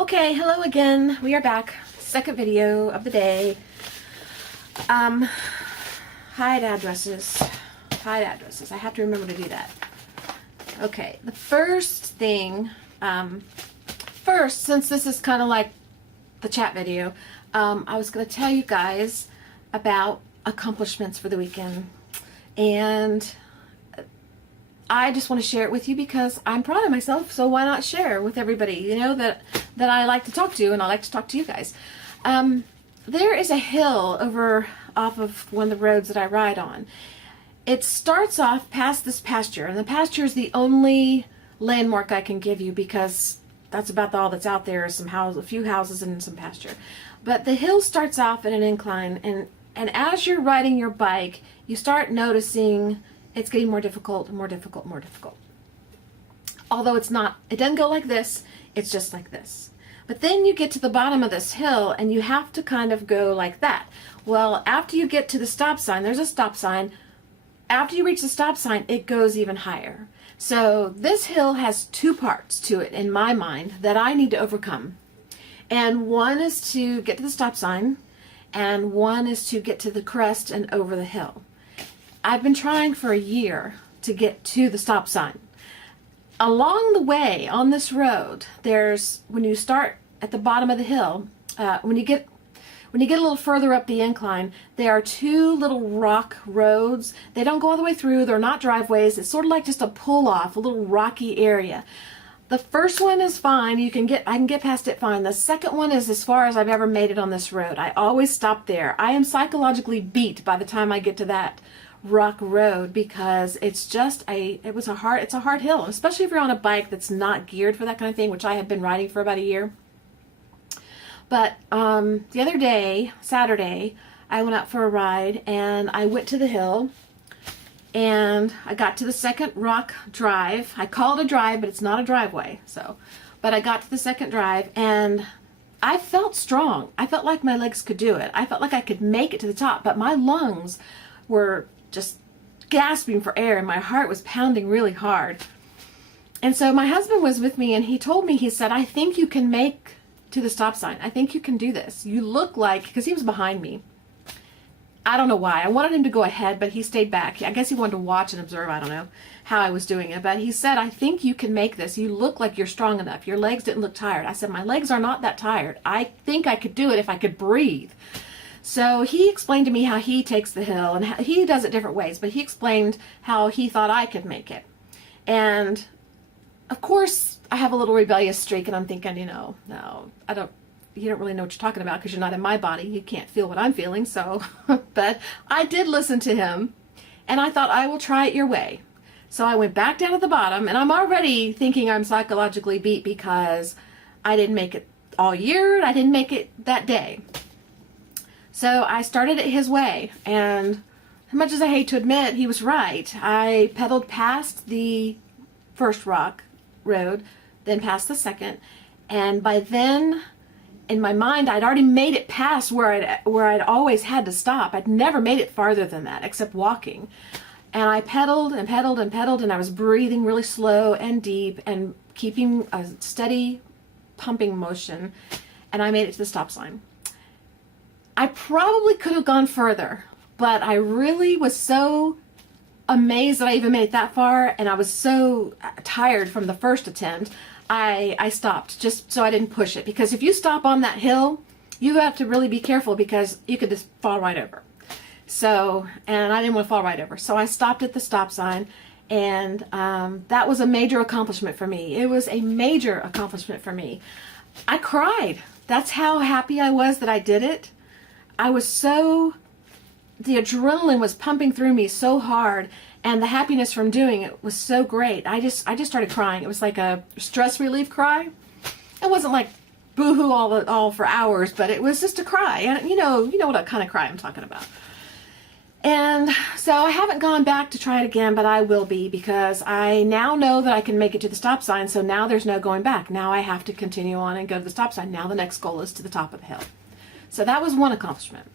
Okay, hello again. We are back. Second video of the day. Hide addresses. Hide addresses. I have to remember to do that. Okay, the first thing, since this is kind of like the chat video, I was going to tell you guys about accomplishments for the weekend. And I just want to share it with you because I'm proud of myself, so why not share with everybody, you know, that I like to talk to, and I like to talk to you guys. There is a hill off of one of the roads that I ride on. It starts off past this pasture, and the pasture is the only landmark I can give you because that's about all that's out there, is a few houses and some pasture. But the hill starts off at an incline, and as you're riding your bike, you start noticing it's getting more difficult, more difficult, more difficult. Although it doesn't go like this, it's just like this. But then you get to the bottom of this hill and you have to kind of go like that. Well, after you get to the stop sign, there's a stop sign. After you reach the stop sign, it goes even higher. So this hill has two parts to it in my mind that I need to overcome. And one is to get to the stop sign, and one is to get to the crest and over the hill. I've been trying for a year to get to the stop sign. Along the way on this road, when you start at the bottom of the hill, when you get a little further up the incline, there are two little rock roads. They don't go all the way through. They're not driveways. It's sort of like just a pull off, a little rocky area. The first one is fine. I can get past it fine. The second one is as far as I've ever made it on this road. I always stop there. I am psychologically beat by the time I get to that rock road because it's a hard hill, especially if you're on a bike that's not geared for that kind of thing, which I have been riding for about a year. But the other day, Saturday, I went out for a ride and I went to the hill and I got to the second rock drive. I call it a drive, but it's not a driveway. But I got to the second drive and I felt strong. I felt like my legs could do it. I felt like I could make it to the top, but my lungs were just gasping for air and my heart was pounding really hard. And so my husband was with me and he told me, he said, I think you can make to the stop sign. I think you can do this. You look like, because he was behind me. I don't know why. I wanted him to go ahead, but he stayed back. I guess he wanted to watch and observe. I don't know how I was doing it, but he said, I think you can make this. You look like you're strong enough. Your legs didn't look tired. I said, my legs are not that tired. I think I could do it if I could breathe. So he explained to me how he takes the hill, and he does it different ways, but he explained how he thought I could make it. And of course, I have a little rebellious streak, and I'm thinking, no, you don't really know what you're talking about because you're not in my body. You can't feel what I'm feeling, so, but I did listen to him, and I thought, I will try it your way. So I went back down at the bottom, and I'm already thinking I'm psychologically beat because I didn't make it all year, and I didn't make it that day. So I started it his way, and as much as I hate to admit, he was right. I pedaled past the first rock road, then past the second, and by then, in my mind, I'd already made it past where I'd always had to stop. I'd never made it farther than that, except walking. And I pedaled and pedaled and pedaled, and I was breathing really slow and deep and keeping a steady pumping motion, and I made it to the stop sign. I probably could have gone further, but I really was so amazed that I even made it that far, and I was so tired from the first attempt, I stopped just so I didn't push it. Because if you stop on that hill, you have to really be careful because you could just fall right over. So, and I didn't want to fall right over. So I stopped at the stop sign, and that was a major accomplishment for me. It was a major accomplishment for me. I cried. That's how happy I was that I did it. The adrenaline was pumping through me so hard, and the happiness from doing it was so great. I just started crying. It was like a stress relief cry. It wasn't like boo-hoo all for hours, but it was just a cry. And you know what kind of cry I'm talking about. And so I haven't gone back to try it again, but I will be, because I now know that I can make it to the stop sign, so now there's no going back. Now I have to continue on and go to the stop sign. Now the next goal is to the top of the hill. So that was one accomplishment.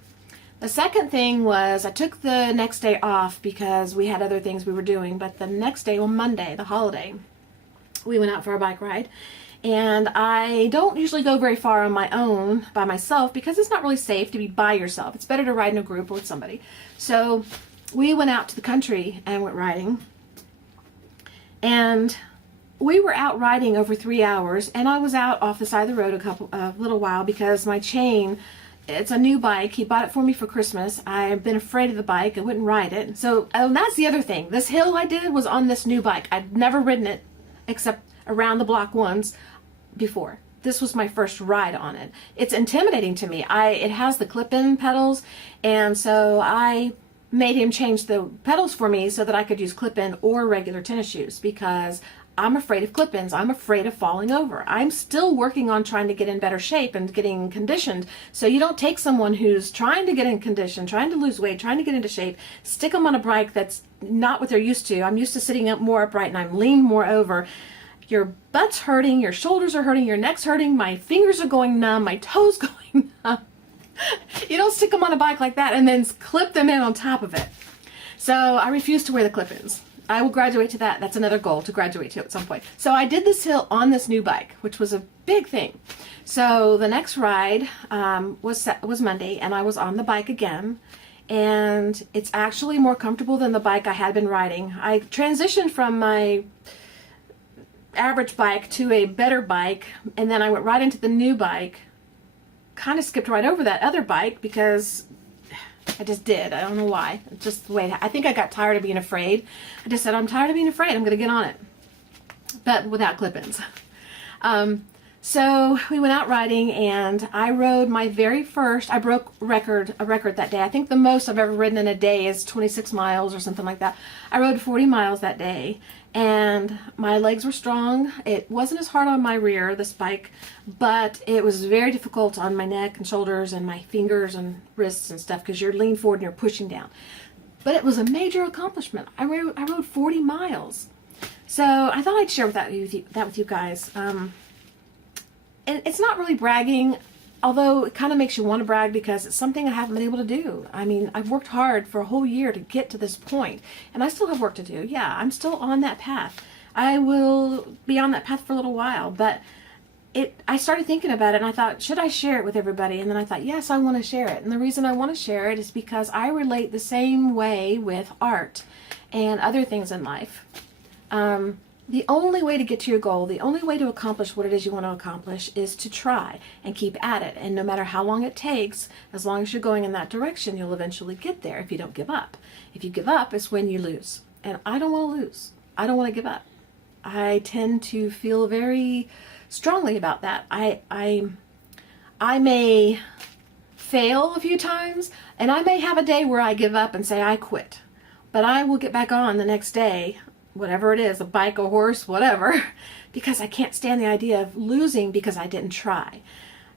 The second thing was I took the next day off because we had other things we were doing, but the next day, on Monday, the holiday, we went out for a bike ride, And I don't usually go very far on my own by myself because it's not really safe to be by yourself. It's better to ride in a group or with somebody. So we went out to the country and went riding. And we were out riding over 3 hours, and I was out off the side of the road a little while because my chain, it's a new bike. He bought it for me for Christmas. I've been afraid of the bike. I wouldn't ride it. So that's the other thing. This hill I did was on this new bike. I'd never ridden it except around the block once before. This was my first ride on it. It's intimidating to me. It has the clip-in pedals, and so I made him change the pedals for me so that I could use clip-in or regular tennis shoes because I'm afraid of clip-ins. I'm afraid of falling over. I'm still working on trying to get in better shape and getting conditioned. So you don't take someone who's trying to get in condition, trying to lose weight, trying to get into shape, stick them on a bike that's not what they're used to. I'm used to sitting up more upright and I'm leaned more over. Your butt's hurting, your shoulders are hurting, your neck's hurting, my fingers are going numb, my toes going numb. You don't stick them on a bike like that and then clip them in on top of it. So I refuse to wear the clip-ins. I will graduate to that. That's another goal, to graduate to at some point. So I did this hill on this new bike, which was a big thing. So the next ride was Monday, and I was on the bike again. And it's actually more comfortable than the bike I had been riding. I transitioned from my average bike to a better bike, and then I went right into the new bike. Kind of skipped right over that other bike because I just did. I don't know why. It's just the way I think I got tired of being afraid. I just said, I'm tired of being afraid. I'm going to get on it. But without clip-ins. So we went out riding, and I rode my very first, I broke a record that day. I think the most I've ever ridden in a day is 26 miles or something like that. I rode 40 miles that day, and my legs were strong. It wasn't as hard on my rear, this bike, but it was very difficult on my neck and shoulders and my fingers and wrists and stuff because you're leaning forward and you're pushing down. But it was a major accomplishment. I rode 40 miles. So I thought I'd share that with you guys. And it's not really bragging, although it kind of makes you want to brag because it's something I haven't been able to do. I mean, I've worked hard for a whole year to get to this point, and I still have work to do. Yeah, I'm still on that path. I will be on that path for a little while, but I started thinking about it, and I thought, should I share it with everybody? And then I thought, yes, I want to share it. And the reason I want to share it is because I relate the same way with art and other things in life. The only way to get to your goal, the only way to accomplish what it is you want to accomplish is to try and keep at it. And no matter how long it takes, as long as you're going in that direction, you'll eventually get there if you don't give up. If you give up, it's when you lose. And I don't want to lose. I don't want to give up. I tend to feel very strongly about that. I may fail a few times, and I may have a day where I give up and say I quit. But I will get back on the next day, whatever it is, a bike, a horse, whatever, because I can't stand the idea of losing because I didn't try.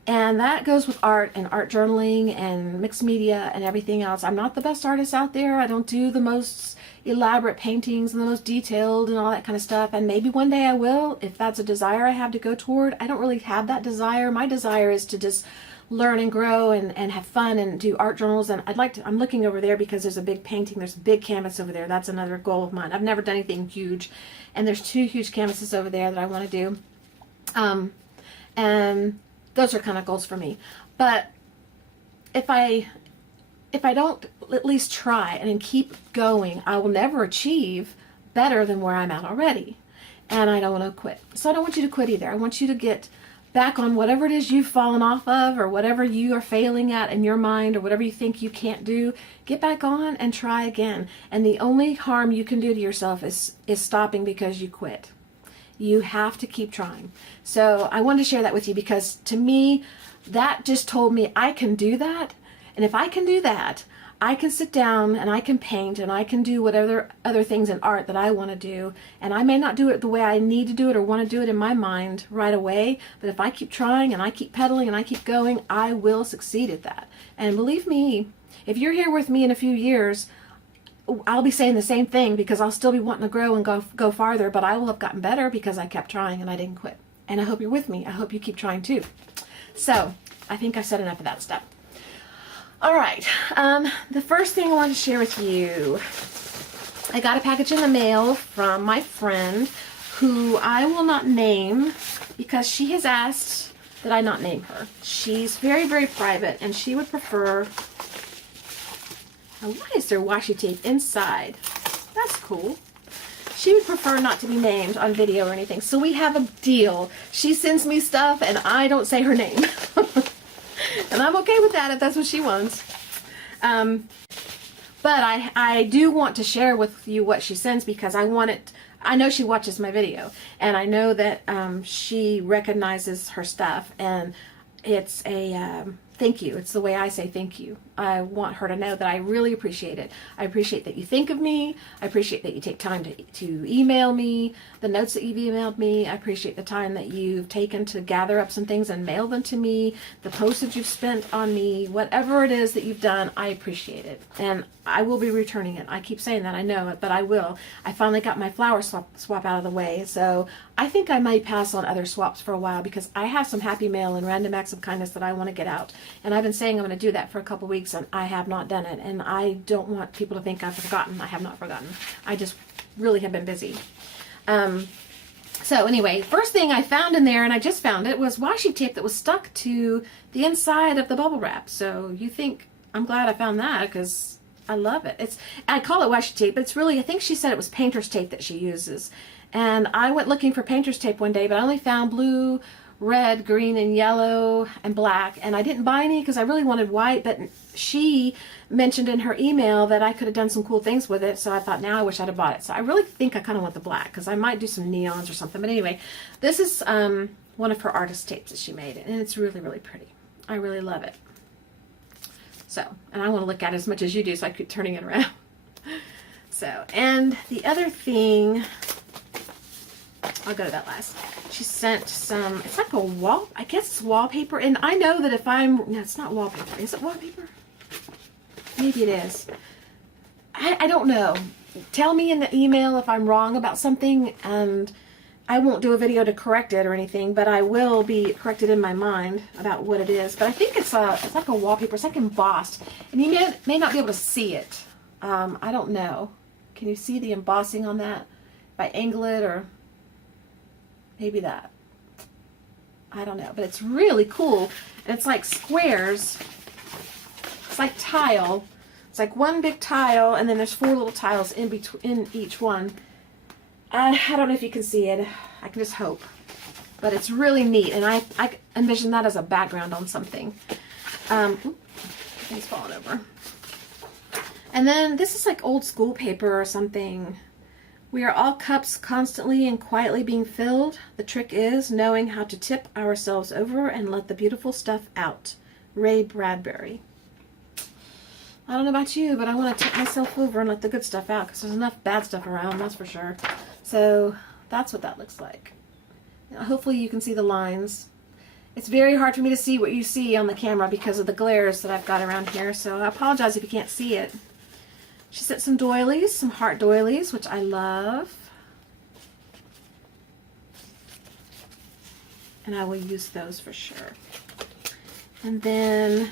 And that goes with art and art journaling and mixed media and everything else. I'm not the best artist out there. I don't do the most elaborate paintings and the most detailed and all that kind of stuff. And maybe one day I will, if that's a desire I have to go toward. I don't really have that desire. My desire is to just learn and grow and have fun and do art journals. And I'm looking over there because there's a big painting, there's a big canvas over there. That's another goal of mine. I've never done anything huge, and there's 2 huge canvases over there that I want to do. And those are kind of goals for me. But if I don't at least try and keep going, I will never achieve better than where I'm at already. And I don't want to quit. So I don't want you to quit either. I want you to get back on whatever it is you've fallen off of, or whatever you are failing at in your mind, or whatever you think you can't do. Get back on and try again. And the only harm you can do to yourself is stopping because you quit. You have to keep trying. So I wanted to share that with you because to me, that just told me I can do that. And if I can do that, I can sit down and I can paint and I can do whatever other things in art that I want to do. And I may not do it the way I need to do it or want to do it in my mind right away. But if I keep trying and I keep pedaling and I keep going, I will succeed at that. And believe me, if you're here with me in a few years, I'll be saying the same thing because I'll still be wanting to grow and go farther. But I will have gotten better because I kept trying and I didn't quit. And I hope you're with me. I hope you keep trying too. So I think I've said enough of that stuff. All right, the first thing I want to share with you, I got a package in the mail from my friend who I will not name because she has asked that I not name her. She's very, very private, and she would prefer... Now, why is there washi tape inside? That's cool. She would prefer not to be named on video or anything. So we have a deal. She sends me stuff, and I don't say her name. And I'm okay with that if that's what she wants. But I do want to share with you what she sends because I want it. I know she watches my video, and I know that she recognizes her stuff, and it's a thank you. It's the way I say thank you. I want her to know that I really appreciate it. I appreciate that you think of me. I appreciate that you take time to email me, the notes that you've emailed me. I appreciate the time that you've taken to gather up some things and mail them to me, the postage you've spent on me, whatever it is that you've done, I appreciate it. And I will be returning it. I keep saying that, I know it, but I will. I finally got my flower swap out of the way, so I think I might pass on other swaps for a while because I have some happy mail and random acts of kindness that I want to get out. And I've been saying I'm going to do that for a couple weeks, and I have not done it. And I don't want people to think I've forgotten. I have not forgotten. I just really have been busy. So anyway, first thing I found in there, and I just found it, was washi tape that was stuck to the inside of the bubble wrap. So you think, I'm glad I found that because I love it. I call it washi tape, but it's really, I think she said it was painter's tape that she uses. And I went looking for painter's tape one day, but I only found blue, red, green, and yellow, and black. And I didn't buy any because I really wanted white, but she mentioned in her email that I could have done some cool things with it, so I thought, now I wish I'd have bought it. So I really think I kind of want the black because I might do some neons or something. But anyway, this is one of her artist tapes that she made, and it's really, really pretty. I really love it. So, and I want to look at it as much as you do, so I keep turning it around. So, and the other thing, I'll go to that last. She sent some, it's like a I guess it's wallpaper. And I know that if no, it's not wallpaper. Is it wallpaper? Maybe it is. I don't know. Tell me in the email if I'm wrong about something, and I won't do a video to correct it or anything, but I will be corrected in my mind about what it is. But I think it's like a wallpaper. It's like embossed. And you may not be able to see it. I don't know. Can you see the embossing on that? If I angle it, or maybe that. I don't know. But it's really cool. And it's like squares. It's like tile. It's like one big tile, and then there's 4 little tiles in each one. I don't know if you can see it. I can just hope. But it's really neat, and I envision that as a background on something. Things falling over. And then this is like old school paper or something. We are all cups constantly and quietly being filled. The trick is knowing how to tip ourselves over and let the beautiful stuff out. Ray Bradbury. I don't know about you, but I want to tip myself over and let the good stuff out because there's enough bad stuff around, that's for sure. So that's what that looks like. Now, hopefully you can see the lines. It's very hard for me to see what you see on the camera because of the glares that I've got around here, so I apologize if you can't see it. She sent some doilies, some heart doilies, which I love. And I will use those for sure. And then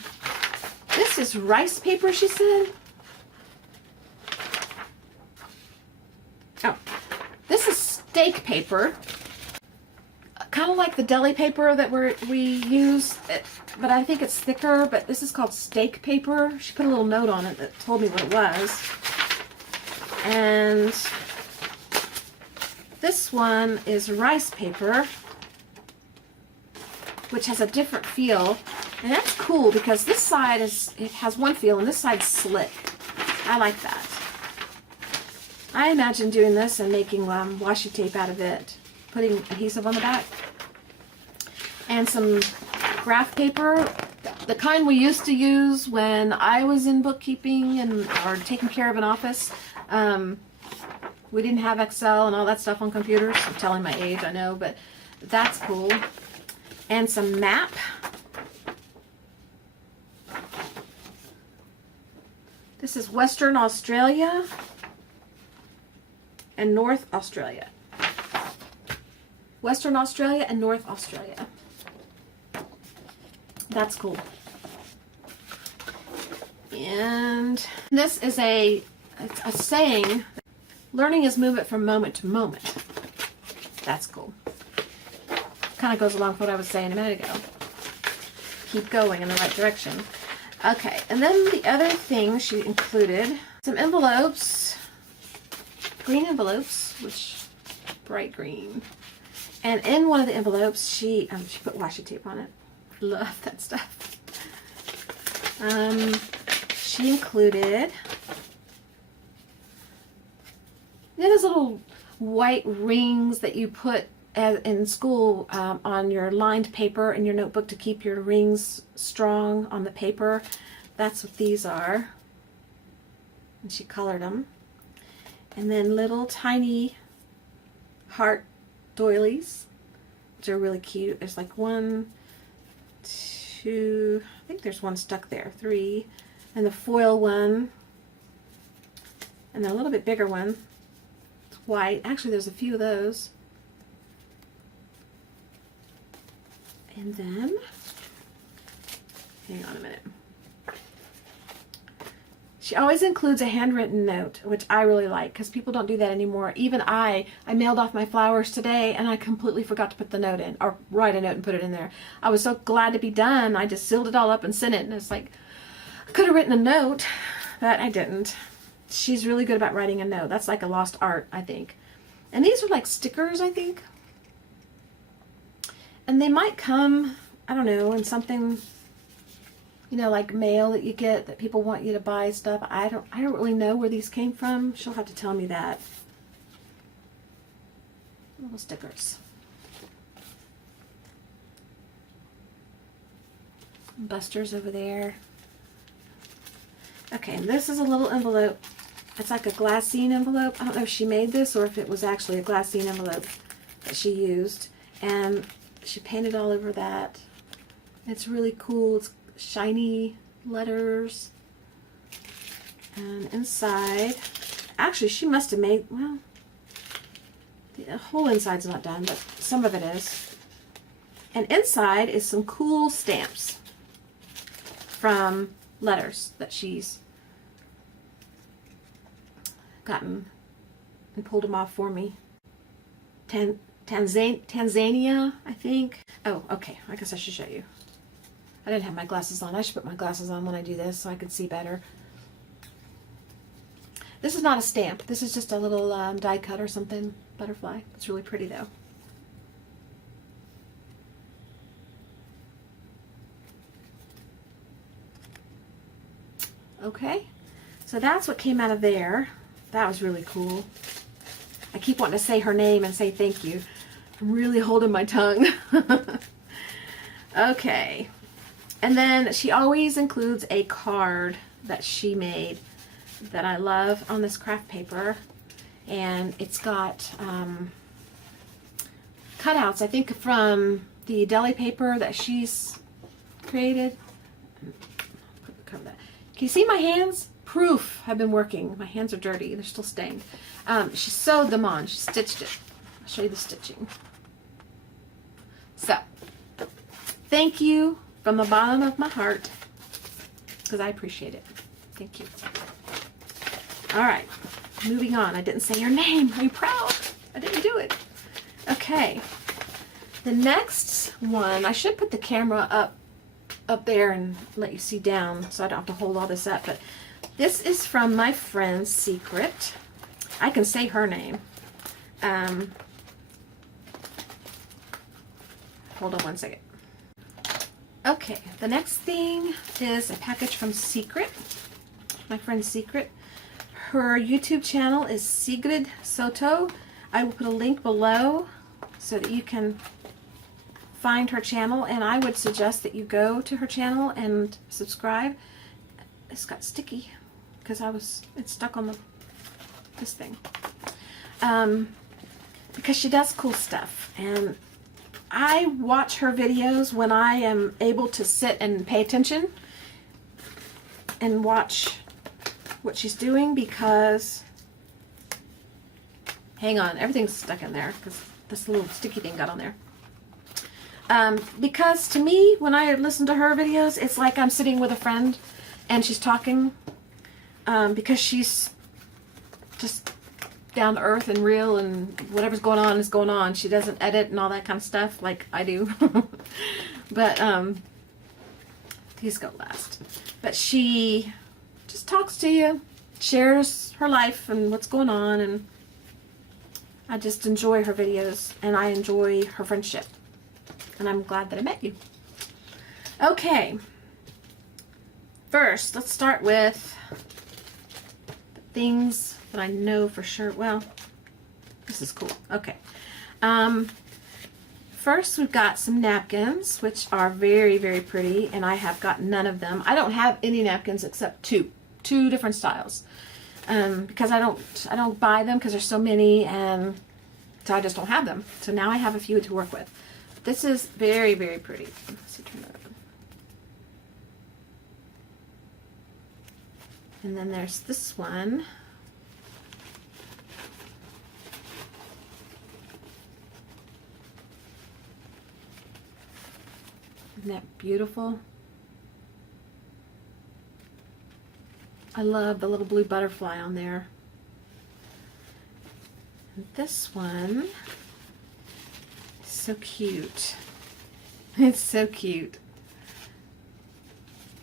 this is rice paper, she said. Oh, this is steak paper. Kind of like the deli paper that we use, but I think it's thicker, but this is called steak paper. She put a little note on it that told me what it was. And this one is rice paper, which has a different feel. And that's cool because this side it has one feel and this side's slick. I like that. I imagine doing this and making washi tape out of it, putting adhesive on the back. And some graph paper, the kind we used to use when I was in bookkeeping or taking care of an office. We didn't have Excel and all that stuff on computers. I'm telling my age, I know, but that's cool. And some map. This is Western Australia and North Australia. Western Australia and North Australia. That's cool. And this is a saying, learning is movement from moment to moment. That's cool. Kind of goes along with what I was saying a minute ago. Keep going in the right direction. Okay, and then the other thing she included, some envelopes, green envelopes, which bright green. And in one of the envelopes, she put washi tape on it. Love that stuff. She included, you know, those little white rings that you put in school on your lined paper in your notebook to keep your rings strong on the paper. That's what these are. And she colored them. And then little tiny heart doilies, which are really cute. There's like 1, 2, I think there's one stuck there, 3, and the foil one, and then a little bit bigger one. It's white. Actually, there's a few of those. And then, hang on a minute. She always includes a handwritten note, which I really like because people don't do that anymore. Even I mailed off my flowers today and I completely forgot to put the note in, or write a note and put it in there. I was so glad to be done. I just sealed it all up and sent it. And it's like, I could have written a note, but I didn't. She's really good about writing a note. That's like a lost art, I think. And these are like stickers, I think. And they might come, I don't know, in something, you know, like mail that you get that people want you to buy stuff. I don't really know where these came from. She'll have to tell me that. Little stickers. Busters over there. Okay, and this is a little envelope. It's like a glassine envelope. I don't know if she made this or if it was actually a glassine envelope that she used. And she painted all over that. It's really cool. It's shiny letters. And inside, actually she must have made, well, the whole inside's not done, but some of it is. And inside is some cool stamps from letters that she's gotten and pulled them off for me. Tanzania, I think. Oh, okay. I guess I should show you. I didn't have my glasses on. I should put my glasses on when I do this so I can see better. This is not a stamp. This is just a little die cut or something. Butterfly. It's really pretty though. Okay. So that's what came out of there. That was really cool. I keep wanting to say her name and say thank you. I'm really holding my tongue. Okay. And then she always includes a card that she made that I love on this craft paper. And it's got cutouts, I think, from the deli paper that she's created. Cover that. Can you see my hands? Proof I've been working. My hands are dirty. They're still stained. She sewed them on. She stitched it. I'll show you the stitching. So, thank you from the bottom of my heart because I appreciate it. Thank you. All right, moving on. I didn't say your name. Are you proud? I didn't do it. Okay. The next one, I should put the camera up there and let you see down so I don't have to hold all this up, but this is from my friend Sigrid. I can say her name. Hold on one second. Okay, the next thing is a package from Sigrid. My friend Sigrid. Her YouTube channel is Sigrid Soto. I will put a link below so that you can find her channel, and I would suggest that you go to her channel and subscribe. It's got sticky because it's stuck on this thing. Because she does cool stuff, and I watch her videos when I am able to sit and pay attention and watch what she's doing, because hang on, everything's stuck in there because this little sticky thing got on there. Because to me, when I listen to her videos, it's like I'm sitting with a friend and she's talking, because she's just down to earth and real, and whatever's going on is going on. She doesn't edit and all that kind of stuff like I do. But these go last. But she just talks to you, shares her life and what's going on, and I just enjoy her videos, and I enjoy her friendship, and I'm glad that I met you. Okay, first let's start with the things that I know for sure. Well, this is cool. Okay, first we've got some napkins, which are very, very pretty, and I have got none of them. I don't have any napkins except two different styles, because I don't buy them because there's so many, and so I just don't have them. So now I have a few to work with. This is very, very pretty. Let's see, turn it over. And then there's this one. Isn't that beautiful? I love the little blue butterfly on there. And this one is so cute. It's so cute.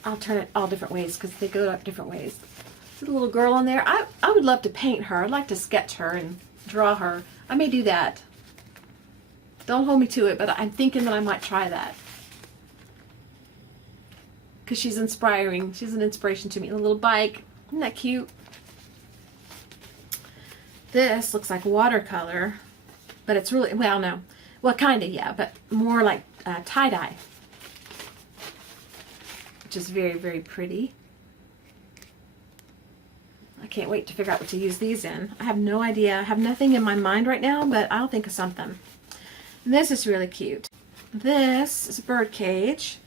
I'll turn it all different ways because they go up different ways. See the little girl on there? I would love to paint her. I'd like to sketch her and draw her. I may do that. Don't hold me to it, but I'm thinking that I might try that. Because she's inspiring. She's an inspiration to me. A little bike. Isn't that cute? This looks like watercolor, but it's really, well, no. Well, kind of, yeah, but more like tie-dye, which is very, very pretty. I can't wait to figure out what to use these in. I have no idea. I have nothing in my mind right now, but I'll think of something. This is really cute. This is a bird cage.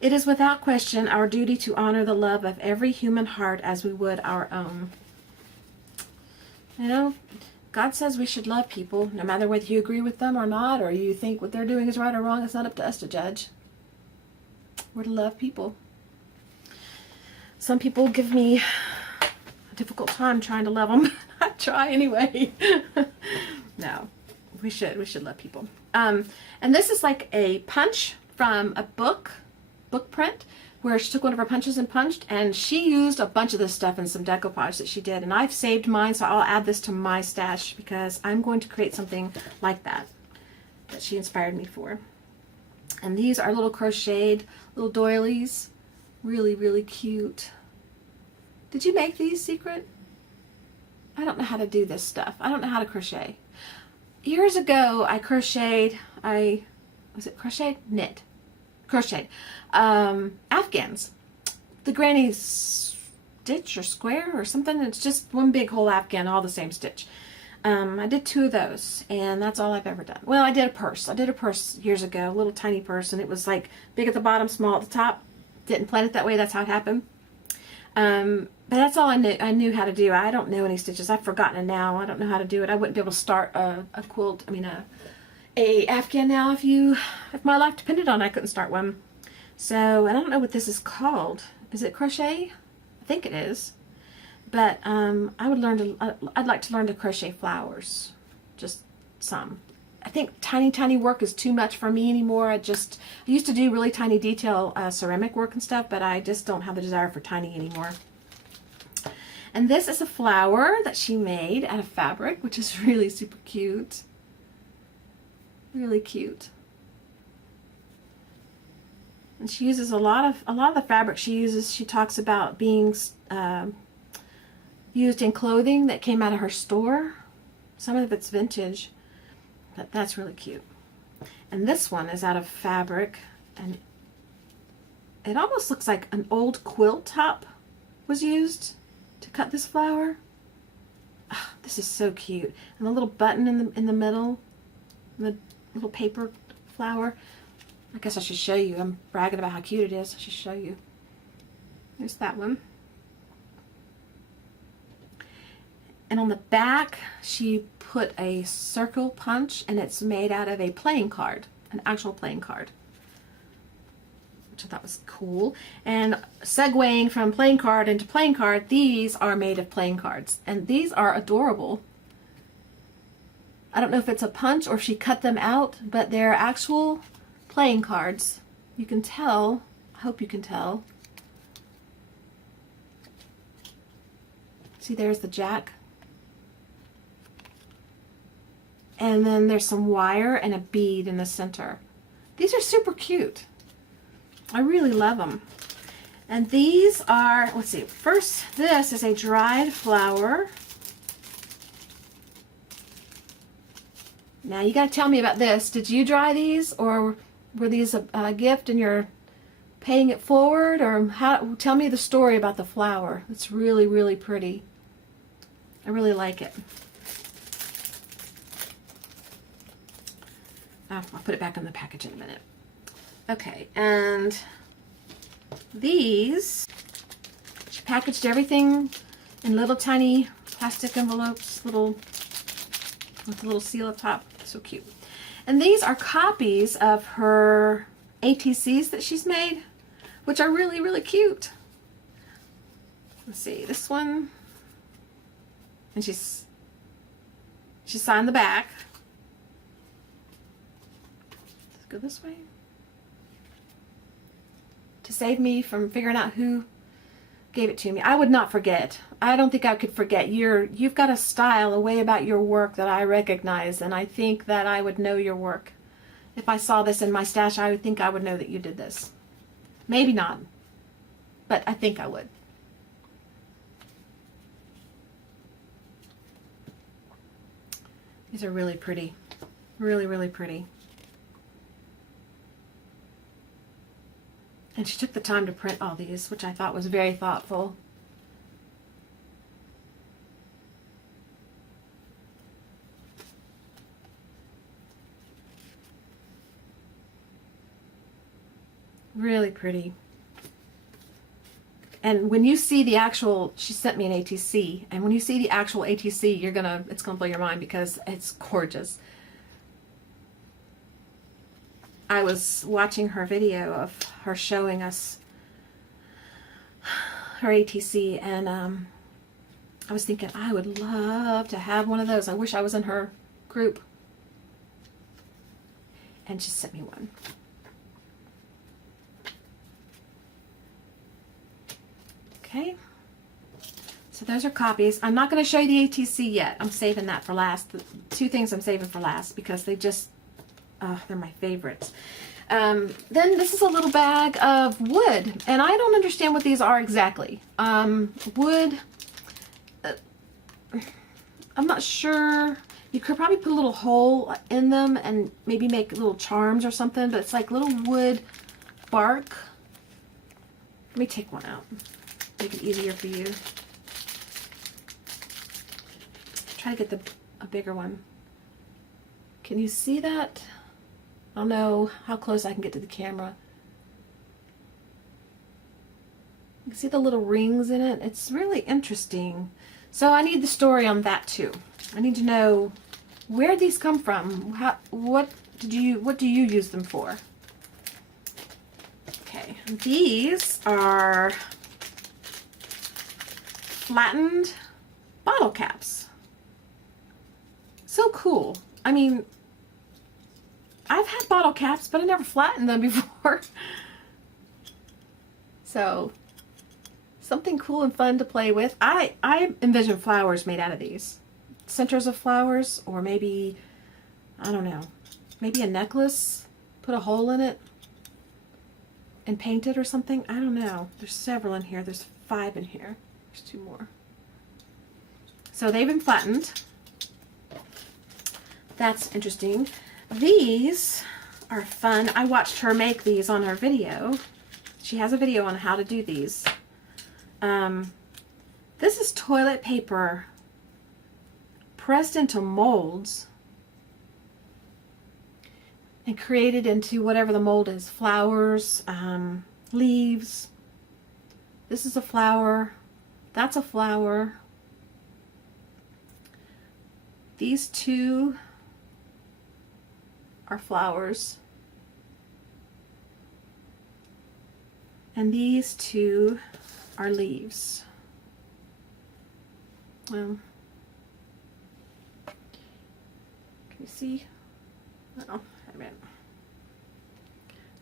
It is without question our duty to honor the love of every human heart as we would our own. You know, God says we should love people, no matter whether you agree with them or not, or you think what they're doing is right or wrong. It's not up to us to judge. We're to love people. Some people give me a difficult time trying to love them. I try anyway. No, we should love people. And this is like a punch from a book print, where she took one of her punches and punched, and she used a bunch of this stuff in some decoupage that she did, and I've saved mine, so I'll add this to my stash because I'm going to create something like that she inspired me for. And these are little crocheted little doilies. Really, really cute. Did you make these, Secret? I don't know how to do this stuff. I don't know how to crochet. Years ago I crocheted, was it crocheted? Knit. Crocheted afghans, the granny stitch or square or something. It's just one big whole afghan, all the same stitch. I did 2 of those, and that's all I've ever done. Well, I did a purse. I did a purse years ago, a little tiny purse, and it was like big at the bottom, small at the top. Didn't plan it that way. That's how it happened. But that's all I knew how to do. I don't know any stitches. I've forgotten it now. I don't know how to do it. I wouldn't be able to start a quilt. I mean a afghan now if my life depended on it. I couldn't start one. So I don't know what this is called. Is it crochet? I think it is. But I'd like to learn to crochet flowers. Just some. I think tiny work is too much for me anymore. I used to do really tiny detail ceramic work and stuff, but I just don't have the desire for tiny anymore. And this is a flower that she made out of fabric, which is really super cute. Really cute. And she uses a lot of the fabric she uses. She talks about being used in clothing that came out of her store. Some of it's vintage, but that's really cute. And this one is out of fabric, and it almost looks like an old quilt top was used to cut this flower. Oh, this is so cute. And the little button in the middle, the little paper flower. I guess I should show you. I'm bragging about how cute it is. I should show you. There's that one. And on the back, she put a circle punch, and it's made out of a playing card, an actual playing card, which I thought was cool. And segueing from playing card into playing card, these are made of playing cards, and these are adorable. I don't know if it's a punch or if she cut them out, but they're actual playing cards. You can tell, I hope you can tell. See, there's the Jack. And then there's some wire and a bead in the center. These are super cute. I really love them. And these are, let's see, first, this is a dried flower. Now you got to tell me about this. Did you dry these, or were these a gift and you're paying it forward? Or how? Tell me the story about the flower. It's really, really pretty. I really like it. I'll put it back in the package in a minute. Okay, and these, she packaged everything in little tiny plastic envelopes, with a little seal up top. So cute. And these are copies of her ATCs that she's made, which are really, really cute. Let's see, this one, and she signed the back. Let's go this way. To save me from figuring out who gave it to me. I would not forget. I don't think I could forget. You've got a style, a way about your work that I recognize, and I think that I would know your work. If I saw this in my stash, I would think I would know that you did this. Maybe not, but I think I would. These are really pretty. Really, really pretty. And she took the time to print all these, which I thought was very thoughtful. Really pretty. And when you see the actual, she sent me an ATC, and when you see the actual ATC, it's gonna blow your mind because it's gorgeous. I was watching her video of her showing us her ATC, and I was thinking I would love to have one of those. I wish I was in her group. And she sent me one. Okay, so those are copies. I'm not going to show you the ATC yet. I'm saving that for last. The two things I'm saving for last because they're my favorites. Then this is a little bag of wood, and I don't understand what these are exactly. Wood, I'm not sure. You could probably put a little hole in them and maybe make little charms or something, but it's like little wood bark. Let me take one out. Make it easier for you. Try to get a bigger one. Can you see that? I don't know how close I can get to the camera. You can see the little rings in it. It's really interesting. So I need the story on that too. I need to know where these come from. What do you use them for? Okay, these are flattened bottle caps. So cool. I mean, I've had bottle caps, but I never flattened them before. So, something cool and fun to play with. I envision flowers made out of these. Centers of flowers, or maybe, I don't know, maybe a necklace, put a hole in it, and paint it or something. I don't know. There's several in here. There's 5 in here. There's 2 more. So they've been flattened. That's interesting. These are fun. I watched her make these on her video. She has a video on how to do these. This is toilet paper pressed into molds and created into whatever the mold is. Flowers, leaves. This is a flower. That's a flower. These 2 are flowers. And these 2 are leaves. You see? Oh, I mean,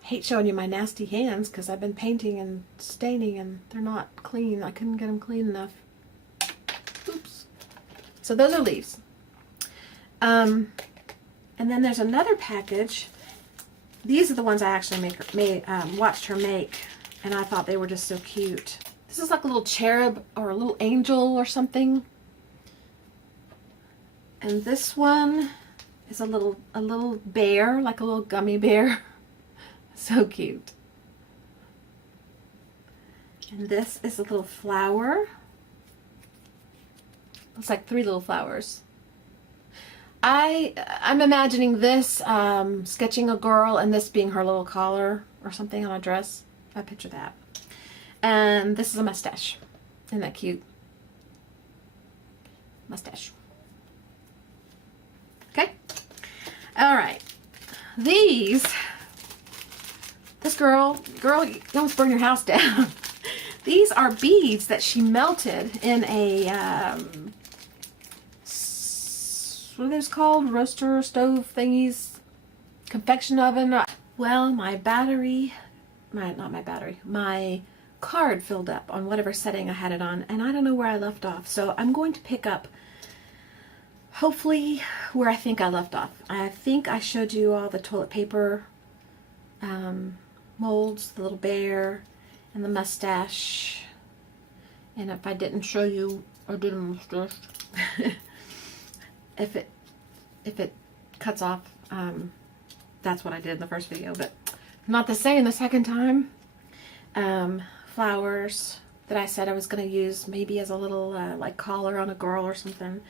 hate showing you my nasty hands because I've been painting and staining and they're not clean. I couldn't get them clean enough. Oops. So those are leaves. And then there's another package. These are the ones I actually watched her make, and I thought they were just so cute. This is like a little cherub or a little angel or something. And this one is a little bear, like a little gummy bear. So cute. And this is a little flower. Looks like 3 little flowers. I'm imagining this sketching a girl and this being her little collar or something on a dress. I picture that. And this is a mustache. Isn't that cute? Mustache. Okay. All right. This girl, you almost burn your house down. These are beads that she melted in a, what are those called? Roaster, stove thingies, convection oven. Well, my card filled up on whatever setting I had it on, and I don't know where I left off. So I'm going to pick up, hopefully, where I think I left off. I think I showed you all the toilet paper molds, the little bear, and the mustache. And if I didn't show you, I did a mustache. if it cuts off, that's what I did in the first video, but not the same the second time. Flowers that I said I was going to use maybe as a little like collar on a girl or something.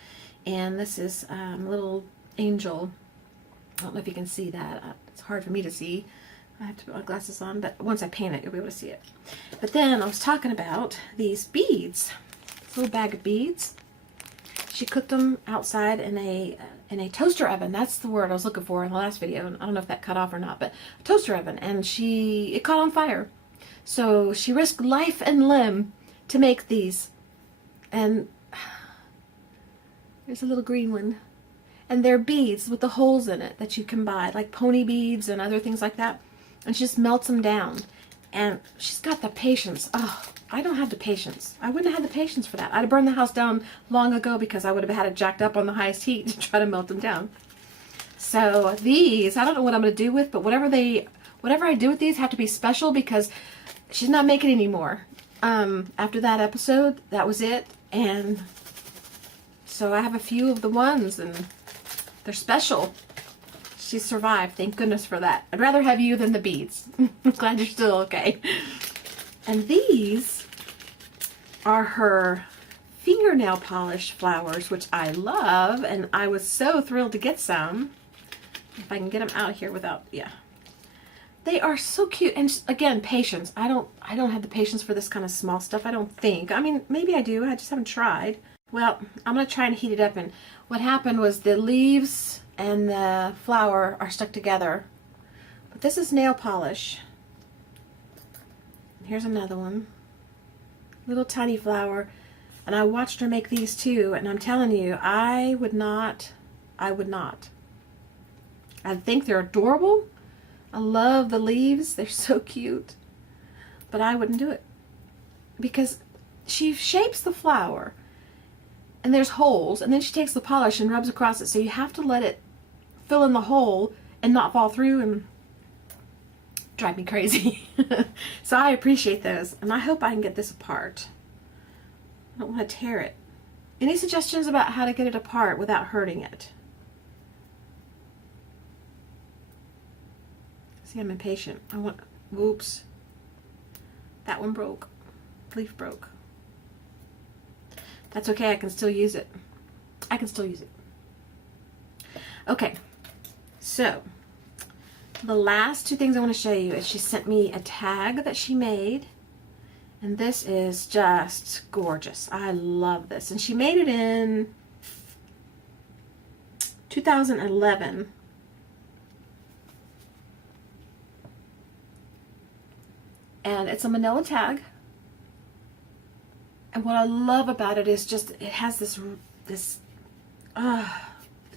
And this is a little angel. I don't know if you can see that. It's hard for me to see. I have to put my glasses on, but once I paint it, you'll be able to see it. But then I was talking about these beads. This little bag of beads. She cooked them outside in a toaster oven. That's the word I was looking for in the last video. And I don't know if that cut off or not, but a toaster oven. And it caught on fire. So she risked life and limb to make these. And there's a little green one. And they're beads with the holes in it that you can buy, like pony beads and other things like that. And she just melts them down. And she's got the patience. Oh, I don't have the patience. I wouldn't have had the patience for that. I'd have burned the house down long ago because I would have had it jacked up on the highest heat to try to melt them down. So these, I don't know what I'm going to do with, but whatever I do with these have to be special because she's not making anymore. After that episode, that was it. And so I have a few of the ones and they're special. She survived. Thank goodness for that. I'd rather have you than the beads. I'm glad you're still okay. And these are her fingernail polish flowers, which I love. And I was so thrilled to get some. If I can get them out here without, yeah. They are so cute. And again, patience. I don't have the patience for this kind of small stuff. I don't think. I mean, maybe I do. I just haven't tried. Well, I'm going to try and heat it up. And what happened was the leaves and the flower are stuck together. But this is nail polish. Here's another one. Little tiny flower. And I watched her make these too. And I'm telling you, I would not. I think they're adorable. I love the leaves. They're so cute. But I wouldn't do it. Because she shapes the flower. And there's holes. And then she takes the polish and rubs across it. So you have to let it fill in the hole and not fall through and drive me crazy. So I appreciate those. And I hope I can get this apart. I don't want to tear it. Any suggestions about how to get it apart without hurting it? See, I'm impatient. Whoops. That one broke. Leaf broke. That's okay, I can still use it. Okay, so the last two things I want to show you is she sent me a tag that she made. And this is just gorgeous. I love this. And she made it in 2011. And it's a manila tag. And what I love about it is just, it has this, it's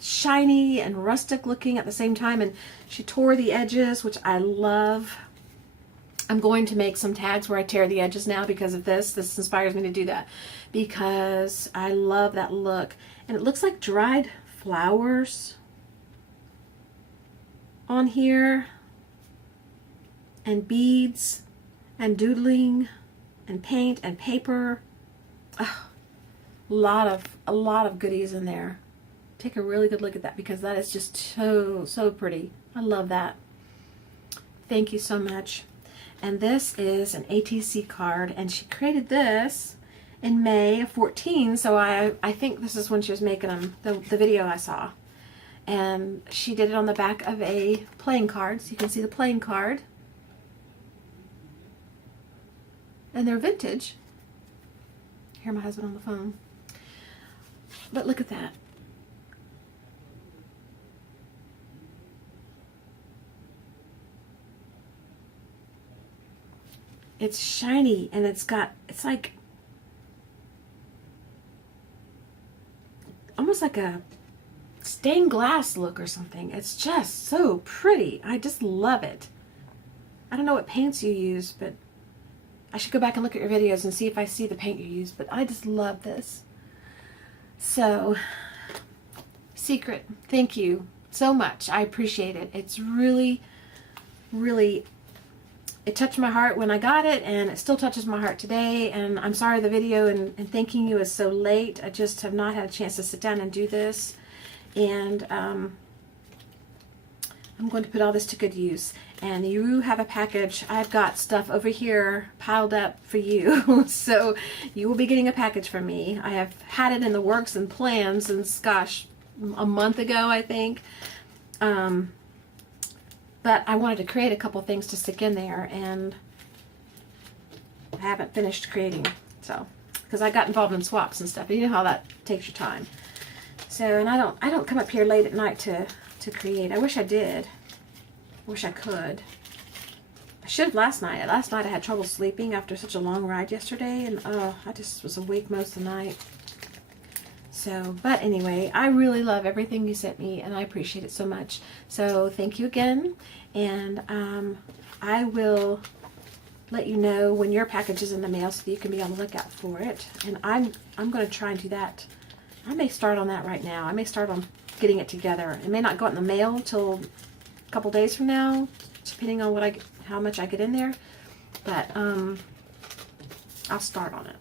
shiny and rustic looking at the same time, and she tore the edges, which I love. I'm going to make some tags where I tear the edges now because of this. This inspires me to do that because I love that look. And it looks like dried flowers on here, and beads and doodling and paint and paper. Oh, a lot of goodies in there. Take a really good look at that because that is just so pretty. I love that. Thank you so much. And this is an ATC card, and she created this in May of 14, so I think this is when she was making them, the video I saw. And she did it on the back of a playing card, so you can see the playing card. And they're vintage. I hear my husband on the phone. But look at that. It's shiny, and it's like almost like a stained glass look or something. It's just so pretty. I just love it. I don't know what paints you use, but I should go back and look at your videos and see if I see the paint you use, but I just love this. So, Secret, thank you so much. I appreciate it. It's really, it touched my heart when I got it, and it still touches my heart today. And I'm sorry the video and thanking you is so late. I just have not had a chance to sit down and do this. And I'm going to put all this to good use. And you have a package. I've got stuff over here piled up for you. So you will be getting a package from me. I have had it in the works and plans since, gosh, a month ago, I think. But I wanted to create a couple things to stick in there, and I haven't finished creating. So, because I got involved in swaps and stuff, and you know how that takes your time. So, and I don't come up here late at night to create. I wish I did. I wish I could. I should have last night. Last night I had trouble sleeping after such a long ride yesterday, and I just was awake most of the night. So, but anyway, I really love everything you sent me, and I appreciate it so much. So thank you again, and I will let you know when your package is in the mail so that you can be on the lookout for it. And I'm going to try and do that. I may start on that right now. I may start on getting it together. It may not go out in the mail till a couple days from now, depending on how much I get in there. But I'll start on it.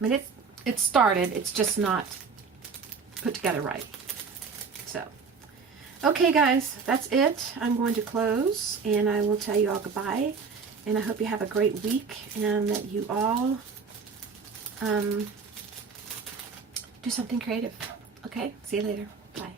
I mean, it's started. It's just not put together right. So, okay, guys, that's it. I'm going to close, and I will tell you all goodbye. And I hope you have a great week, and that you all do something creative. Okay, see you later. Bye.